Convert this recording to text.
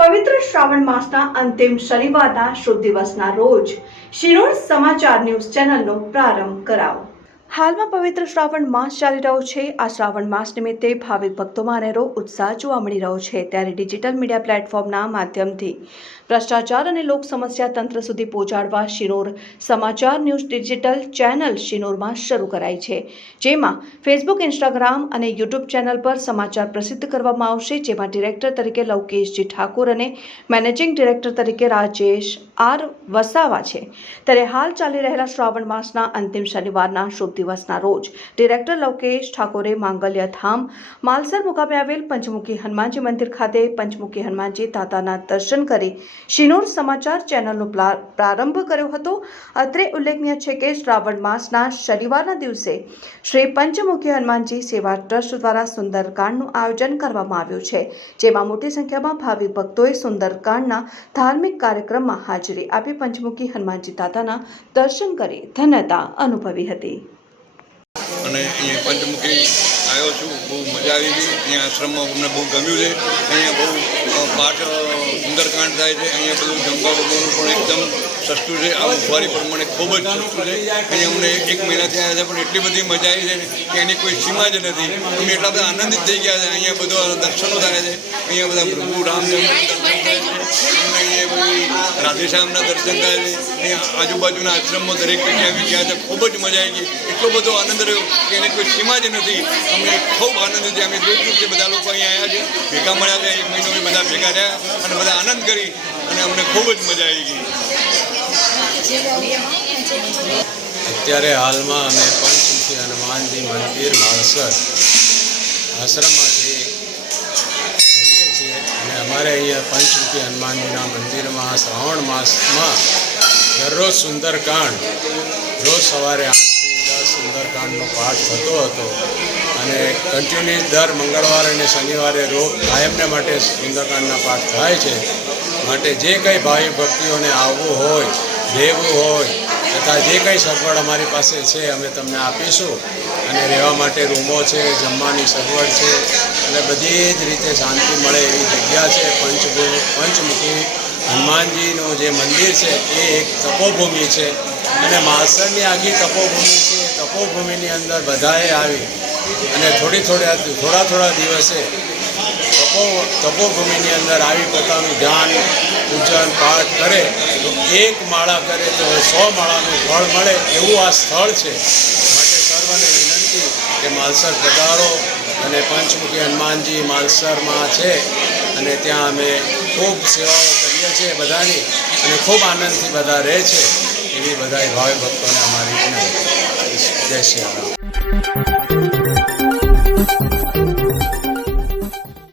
પવિત્ર શ્રાવણ માસના અંતિમ શનિવારના શુભ દિવસના રોજ શિનોર સમાચાર ન્યૂઝ ચેનલનો પ્રારંભ કરાવો। હાલમાં પવિત્ર શ્રાવણ માસ ચાલી રહ્યો છે। આ શ્રાવણ માસ નિમિત્તે ભાવિક ભક્તોમાં અનેરો ઉત્સાહ જોવા મળી રહ્યો છે। ત્યારે ડિજિટલ મીડિયા પ્લેટફોર્મના માધ્યમથી ભ્રષ્ટાચાર અને લોક સમસ્યા તંત્ર સુધી પહોંચાડવા શિનોર સમાચાર ન્યૂઝ ડિજિટલ ચેનલ શિનોરમાં શરૂ કરાઈ છે, જેમાં ફેસબુક, ઇન્સ્ટાગ્રામ અને યુટ્યુબ ચેનલ પર સમાચાર પ્રસિદ્ધ કરવામાં આવશે, જેમાં ડિરેક્ટર તરીકે લવકેશજી ઠાકોર અને મેનેજિંગ ડિરેક્ટર તરીકે રાજેશ આર વસાવા છે। ત્યારે હાલ ચાલી રહેલા શ્રાવણ માસના અંતિમ શનિવારના શુભ દિવસના રોજ ડિરેક્ટર લવકેશ ઠાકોરે માંગલ્ય ધામ માલસર મુકામે આવેલ પંચમુખી હનુમાનજી મંદિર ખાતે પંચમુખી હનુમાનજી દાદાના દર્શન કરી શિનોર સમાચાર ચેનલનો પ્રારંભ કર્યો હતો। અત્રે ઉલ્લેખનીય છે કે શ્રાવણ માસના શનિવારના દિવસે શ્રી પંચમુખી હનુમાનજી સેવા ટ્રસ્ટ દ્વારા સુંદરકાંડનું આયોજન કરવામાં આવ્યું છે, જેમાં મોટી સંખ્યામાં ભાવિક ભક્તોએ સુંદરકાંડના ધાર્મિક કાર્યક્રમમાં હાજરી આપી પંચમુખી હનુમાનજી દાદાના દર્શન કરી ધન્યતા અનુભવી હતી। અને અહીંયા પંચમુખી આવ્યો છું, બહુ મજા આવી ગઈ। અહીંયા આશ્રમમાં અમને બહુ ગમ્યું છે। અહીંયા બહુ પાઠ સુંદરકાંડ થાય છે। અહીંયા બધું જમવા બગવાનું પણ એકદમ સસ્તું છે। આ મોંઘવારી પ્રમાણે ખૂબ જ સસ્તું છે। અહીંયા અમને 1 મહિનાથી આવ્યા છે, પણ એટલી બધી મજા આવી છે કે એની કોઈ સીમા જ નથી। અમે એટલા બધા આનંદિત થઈ ગયા છે। અહીંયા બધા દર્શનો થાય છે। અહીંયા બધા પ્રભુ રામચંદ્રના દર્શન થાય છે। અમને અહીંયા બધું રાધેશ્યામના દર્શન થાય છે। અહીંયા આજુબાજુના આશ્રમમાં દરેક જગ્યાએ આવી ગયા છે। ખૂબ જ મજા આવી ગઈ। એટલો બધો આનંદ રહ્યો કે એની કોઈ સીમા જ નથી। અમને ખૂબ આનંદ છે। અમે દૂર દૂરથી બધા લોકો અહીંયા આવ્યા છે, ભેગા મળ્યા છે। 1 મહિનો બધા ભેગા રહ્યા અને બધા આનંદ કરી અને અમને ખૂબ જ મજા આવી ગઈ। અત્યારે હાલમાં અમે પંચમુખી હનુમાનજી મંદિર માલસર આશ્રમમાંથી બોલીએ છીએ અને અમારે અહીંયા પંચમુખી હનુમાનજીના મંદિરમાં શ્રાવણ માસમાં દરરોજ સુંદરકાંડ રોજ સવારે 8 થી 10 સુંદરકાંડનો પાઠ થતો હતો અને કન્ટિન્યુઅસ દર મંગળવારે અને શનિવારે રોજ કાયમને માટે સુંદરકાંડના પાઠ થાય છે। માટે જે કંઈ ભાવિ ભક્તિઓને આવવું હોય, રહેવું હોય તથા જે કંઈ સગવડ અમારી પાસે છે અમે તમને આપીશું। અને રહેવા માટે રૂમો છે, જમવાની સગવડ છે અને બધી જ રીતે શાંતિ મળે એવી જગ્યા છે। પંચમુખી હનુમાનજીનું જે મંદિર છે એ એક તપોભૂમિ છે અને માલસરની આખી તપોભૂમિ છે। તપોભૂમિની અંદર બધાએ આવી અને થોડા દિવસે તપોભૂમિની અંદર આવી પોતાનું ધ્યાન, પૂજન, પાઠ કરે તો 1 માળા કરે તો 100 માળાનું ફળ મળે એવું આ સ્થળ છે। માટે સર્વને વિનંતી કે માલસર પધારો અને પંચમુખી હનુમાનજી માલસરમાં છે અને ત્યાં અમે ખૂબ સેવાઓ કરીએ છીએ બધાની અને ખૂબ આનંદથી બધા રહે છે એવી બધા ભાવિ ભક્તોને અમારી વિનંતી। જય શ્રી રામ।